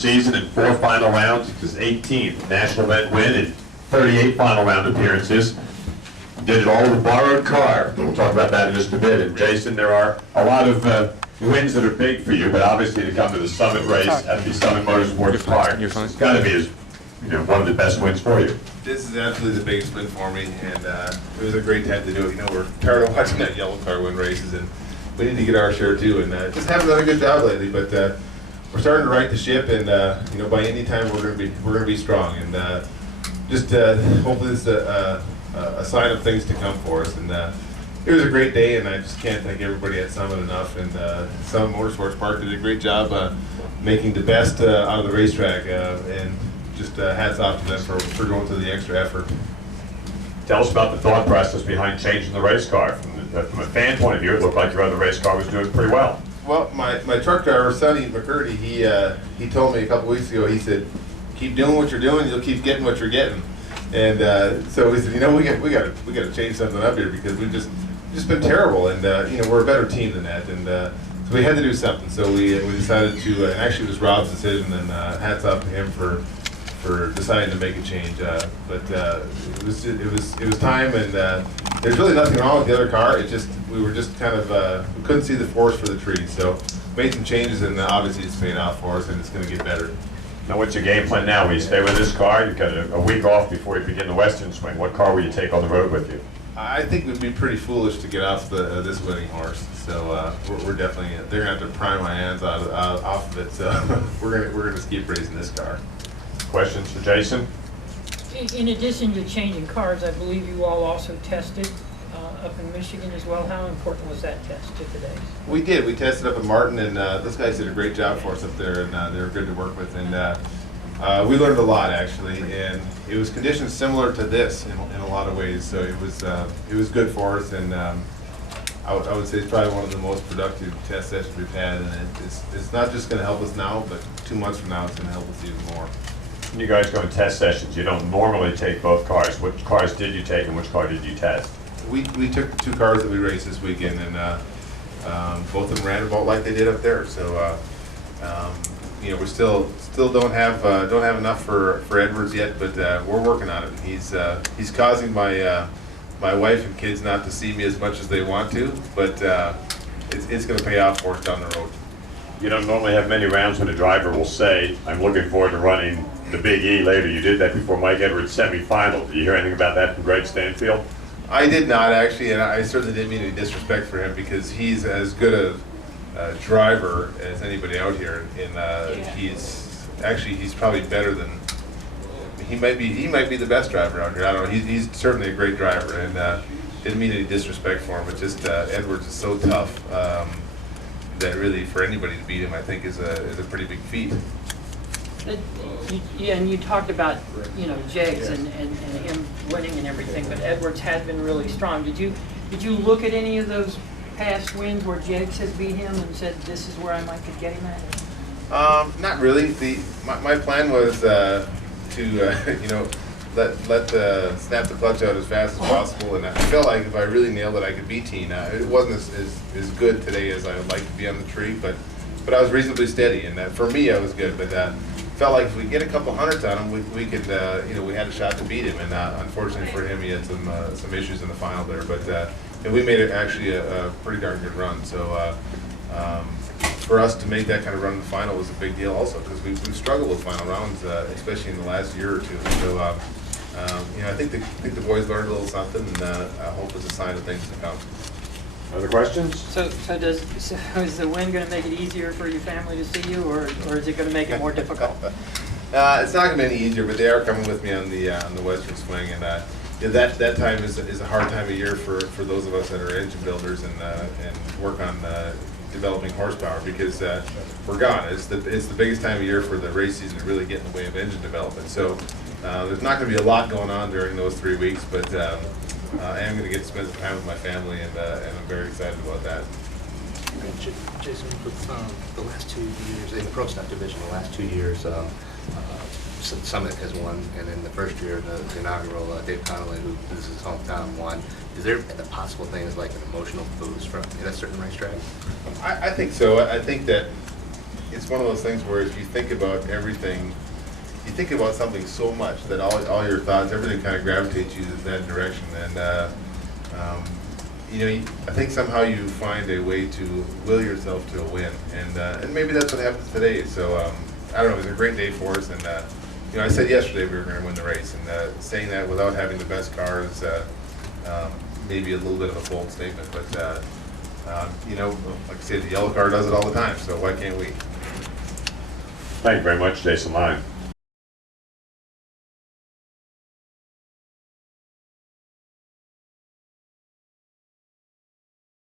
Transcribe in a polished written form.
Season in 4 final rounds, his 18th national event win and 38 final round appearances. Did it all with a borrowed car. We'll talk about that in just a bit. And Jason, there are a lot of wins that are big for you, but obviously to come to the Summit race at the Summit Motorsports Park, it's got to be one of the best wins for you. This is absolutely the biggest win for me, and it was a great time to do it. You know, we're tired of watching that yellow car win races, and we need to get our share too. And just haven't done a good job lately, but we're starting to right the ship, and you know, by any time we're going to be strong, and just hopefully this is a sign of things to come for us. And it was a great day, and I just can't thank everybody at Summit enough. And Summit Motorsports Park did a great job making the best out of the racetrack, and just hats off to them for going to the extra effort. Tell us about the thought process behind changing the race car. From a fan point of view, it looked like your other race car was doing pretty well. Well, my truck driver, Sonny McCurdy, he told me a couple weeks ago, he said, keep doing what you're doing, you'll keep getting what you're getting. And so he said, you know, we got to change something up here because we've just been terrible, and you know, we're a better team than that, and so we had to do something. So we decided to, and actually it was Rob's decision, and hats off to him for deciding to make a change. But it was time, and there's really nothing wrong with the other car. We were just kind of we couldn't see the forest for the trees. So made some changes, and obviously it's paid off for us, and it's going to get better. Now, what's your game plan now? Will you stay with this car? You've got a week off before you begin the Western Swing. What car will you take on the road with you? I think it would be pretty foolish to get off this winning horse. So we're definitely, they're going to have to pry my hands off of it. So we're going to keep racing this car. Questions for Jason? In addition to changing cars, I believe you all also tested up in Michigan as well. How important was that test to today? We did. We tested up at Martin, and those guys did a great job for us up there, and they were good to work with. And we learned a lot, actually, and it was conditions similar to this in a lot of ways. So it was good for us, and I would say it's probably one of the most productive test sessions we've had. And it's not just going to help us now, but 2 months from now, it's going to help us even more. When you guys go in test sessions, you don't normally take both cars. Which cars did you take, and which car did you test? We took the 2 cars that we raced this weekend, and both of them ran about like they did up there. So you know, we still don't have enough for Edwards yet, but we're working on it. He's causing my wife and kids not to see me as much as they want to, but it's going to pay off for us down the road. You don't normally have many rounds when a driver will say, I'm looking forward to running the Big E later. You did that before Mike Edwards' semifinal. Did you hear anything about that from Greg Stanfield? I did not, actually, and I certainly didn't mean any disrespect for him because he's as good a driver as anybody out here, and he's probably better than, he might be the best driver out here. I don't know. He's certainly a great driver, and didn't mean any disrespect for him. But just Edwards is so tough that really for anybody to beat him, I think is a pretty big feat. Yeah, and you talked about, you know, Jegs and him winning and everything, but Edwards has been really strong. Did you look at any of those past wins where Jegs has beat him and said this is where I might could get him at? Not really. My plan was to you know, let snap the clutch out as fast as possible, and I felt like if I really nailed it, I could beat Tina. It wasn't as good today as I would like to be on the tree, but I was reasonably steady, and for me, I was good. But felt like if we get a couple hundreds on him, we could, you know, we had a shot to beat him. And unfortunately for him, he had some issues in the final there. But and we made it actually a pretty darn good run. So for us to make that kind of run in the final was a big deal also, because we've struggled with final rounds, especially in the last year or two. So you know, I think the boys learned a little something, and I hope it's a sign of things to come. Other questions? So is the win going to make it easier for your family to see you, or is it going to make it more difficult? It's not going to be any easier, but they are coming with me on the Western Swing, and that time is a hard time of year for those of us that are engine builders and work on developing horsepower, because we're gone. It's the biggest time of year for the race season to really get in the way of engine development. So there's not going to be a lot going on during those 3 weeks, but I am going to get to spend some time with my family, and I'm very excited about that. Jason, with the last 2 years in the Pro Stock division, the last 2 years, Summit has won, and in the first year, the inaugural Dave Connolly, who this is his hometown, won. Is there the possible things like an emotional boost from a certain racetrack? I think so. I think that it's one of those things where if you think about everything, you think about something so much that all your thoughts, everything kind of gravitates you in that direction. And you know, I think somehow you find a way to will yourself to a win, and maybe that's what happens today. So I don't know. It was a great day for us, and you know, I said yesterday we were going to win the race, and saying that without having the best car is maybe a little bit of a bold statement, but you know, like I said, the yellow car does it all the time. So why can't we? Thank you very much, Jason Line.